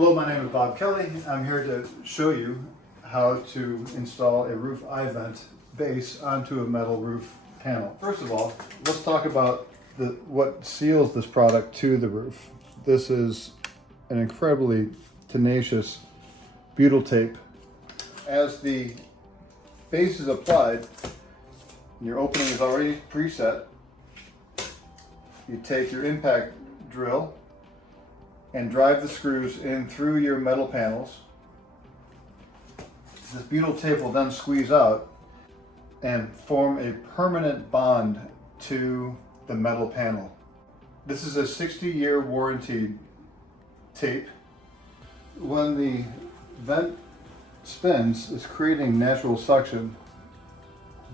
Hello, my name is Bob Kelly. I'm here to show you how to install a Roofivent base onto a metal roof panel. First of all, let's talk about what seals this product to the roof. This is an incredibly tenacious butyl tape. As the base is applied, and your opening is already preset, you take your impact drill and drive the screws in through your metal panels. This butyl tape will then squeeze out and form a permanent bond to the metal panel. This is a 60-year warranty tape. When the vent spins, it's creating natural suction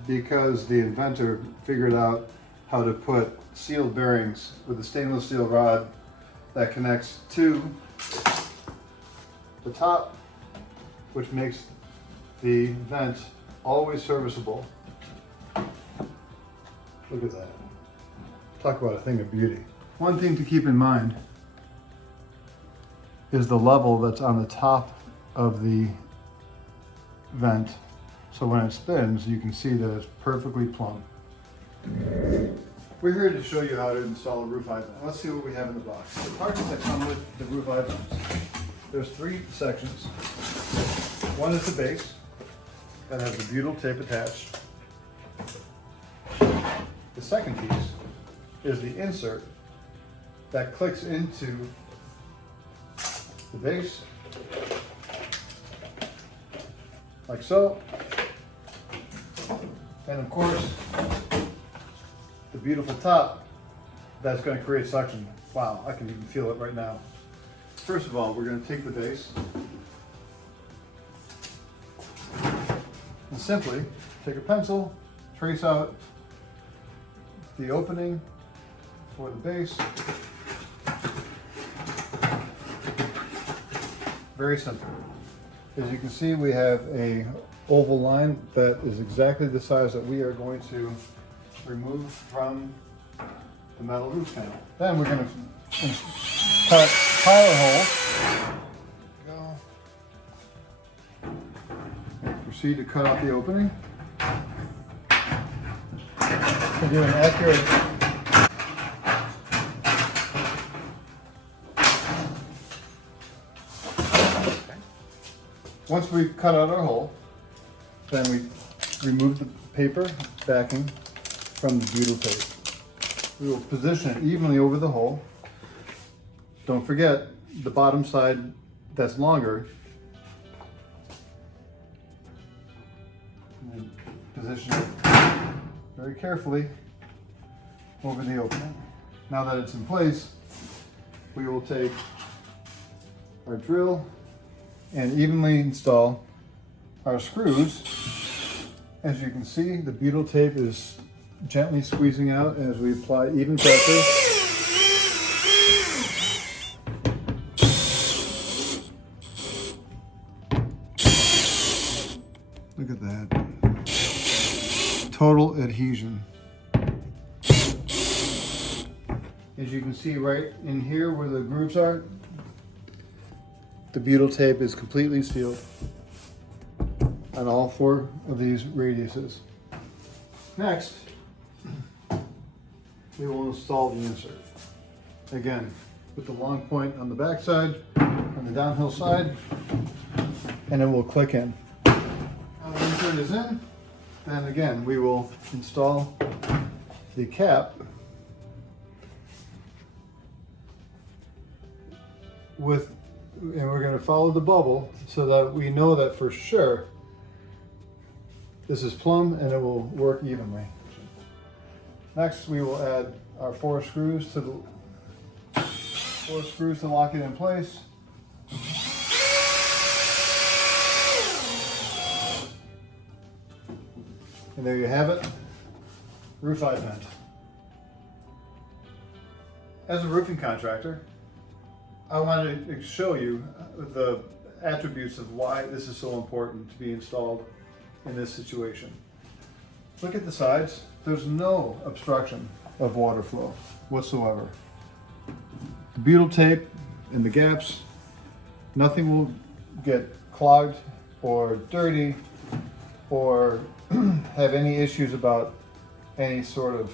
because the inventor figured out how to put sealed bearings with a stainless steel rod that connects to the top, which makes the vent always serviceable. Look at that. Talk about a thing of beauty. One thing to keep in mind is the level that's on the top of the vent. So when it spins, you can see that it's perfectly plumb. We're here to show you how to install a Roofivent. Let's see what we have in the box. The parts that come with the Roofivent. There's three sections. One is the base that has the butyl tape attached. The second piece is the insert that clicks into the base, like so. And of course, the beautiful top that's going to create suction. Wow, I can even feel it right now. First of all, we're going to take the base and simply take a pencil, trace out the opening for the base. Very simple. As you can see, we have a oval line that is exactly the size that we are going to remove from the metal roof panel. Then we're going to cut pilot holes. And proceed to cut out the opening. To do an accurate Once we've cut out our hole, then we remove the paper backing from the butyl tape. We will position it evenly over the hole. Don't forget the bottom side that's longer. And position it very carefully over the opening. Now that it's in place, we will take our drill and evenly install our screws. As you can see, the butyl tape is gently squeezing out as we apply even pressure. Look at that. Total adhesion. As you can see right in here where the grooves are, the butyl tape is completely sealed on all four of these radiuses. Next, we will install the insert. Again, with the long point on the back side, on the downhill side, and it will click in. Now the insert is in, then again, we will install the cap and we're going to follow the bubble so that we know that for sure this is plumb and it will work evenly. Next, we will add our four screws to lock it in place. And there you have it, Roofivent. As a roofing contractor, I wanted to show you the attributes of why this is so important to be installed in this situation. Look at the sides. There's no obstruction of water flow whatsoever. The butyl tape and the gaps Nothing will get clogged or dirty or have any issues about any sort of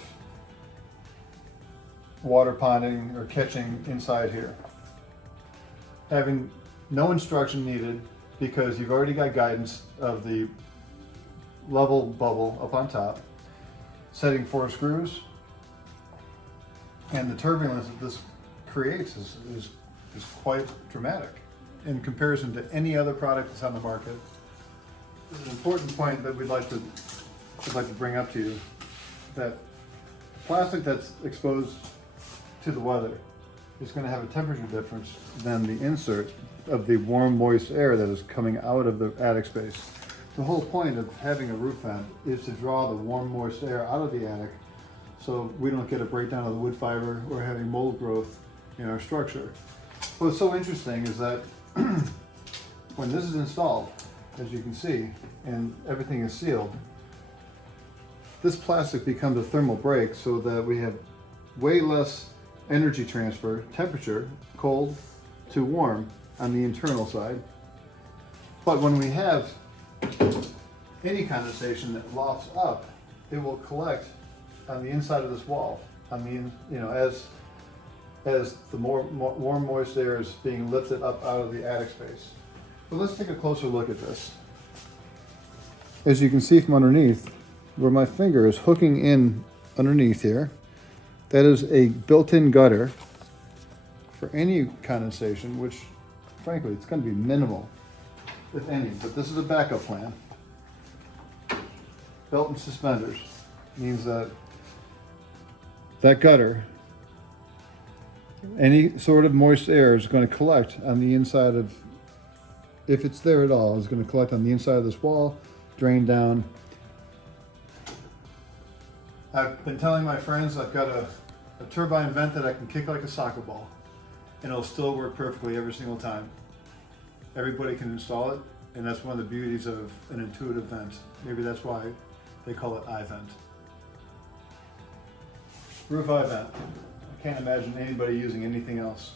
water ponding or catching inside here. Having no instruction needed because you've already got guidance of the level bubble up on top, setting 4 screws, and the turbulence that this creates is quite dramatic in comparison to any other product that's on the market. This is an important point that we'd like to bring up to you, that plastic that's exposed to the weather is going to have a temperature difference than the insert of the warm, moist air that is coming out of the attic space. The whole point of having a roof vent is to draw the warm, moist air out of the attic so we don't get a breakdown of the wood fiber or having mold growth in our structure. What's so interesting is that when this is installed, as you can see, and everything is sealed, this plastic becomes a thermal break so that we have way less energy transfer, temperature, cold to warm on the internal side. But when we have any condensation that lofts up, it will collect on the inside of this wall. I mean, you know, as the warm, moist air is being lifted up out of the attic space. But let's take a closer look at this. As you can see from underneath, where my finger is hooking in underneath here, that is a built-in gutter for any condensation, which frankly, it's going to be minimal, if any, but this is a backup plan. Belt and suspenders means that gutter, any sort of moist air is going to collect on the inside of, if it's there at all, is going to collect on the inside of this wall, drain down. I've been telling my friends I've got a turbine vent that I can kick like a soccer ball, and it'll still work perfectly every single time. Everybody can install it, and that's one of the beauties of an intuitive vent. Maybe that's why they call it iVent. Roof iVent. I can't imagine anybody using anything else.